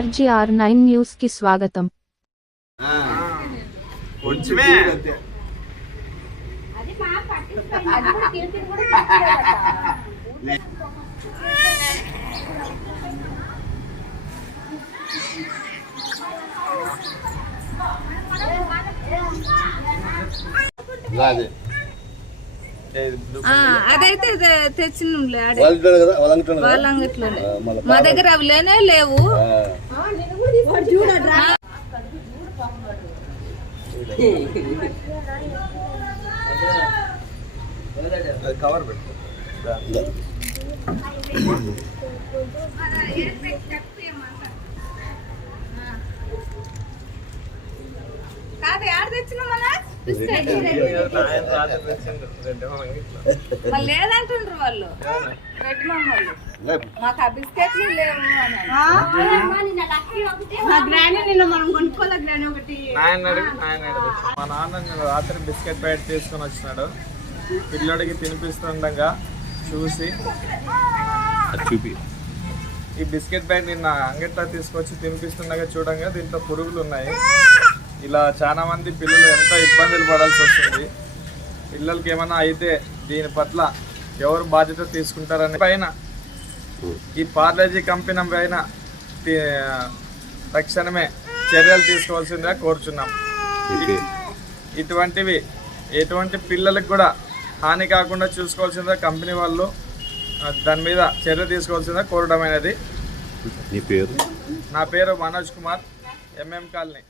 RGR9 news కి స్వాగతం. అదైతే తెచ్చినంలే వాళ్ళ అంగట్లోనే మా దగ్గర అవి లేనే లేవు. కవర్ కాదు ఆడ తెచ్చిన లేదంటుండ్రు వాళ్ళు రెడ్ వాళ్ళు మాకు ఆ బిస్కెట్లు లేవు మనం కొనుక్కోలే గ్రాని ఒకటి. మా నాన్న రాత్రి బిస్కెట్ ప్యాకెట్ తీసుకొని వచ్చినాడు. పిల్లోడికి తినిపిస్తుండగా చూసి ఈ బిస్కెట్ ప్యాకెట్ నిన్న అంగట్లో తీసుకొచ్చి తినిపిస్తుండగా చూడంగా దీంట్లో పురుగులు ఉన్నాయి. ఇలా చాలా మంది పిల్లలు ఎంతో ఇబ్బందులు పడాల్సి వస్తుంది. పిల్లలకి ఏమైనా అయితే దీని పట్ల ఎవరు బాధ్యత తీసుకుంటారని పైన ఈ పార్లేజీ కంపెనీ పైన తక్షణమే చర్యలు తీసుకోవాల్సిందిగా కోరుచున్నాం. ఇటువంటివి ఎటువంటి పిల్లలకు కూడా హాని కాకుండా చూసుకోవాల్సిందిగా కంపెనీ వాళ్ళు దాని మీద చర్య తీసుకోవాల్సిందిగా కోరడమైనది. నా పేరు మనోజ్ కుమార్, MM కాలనీ.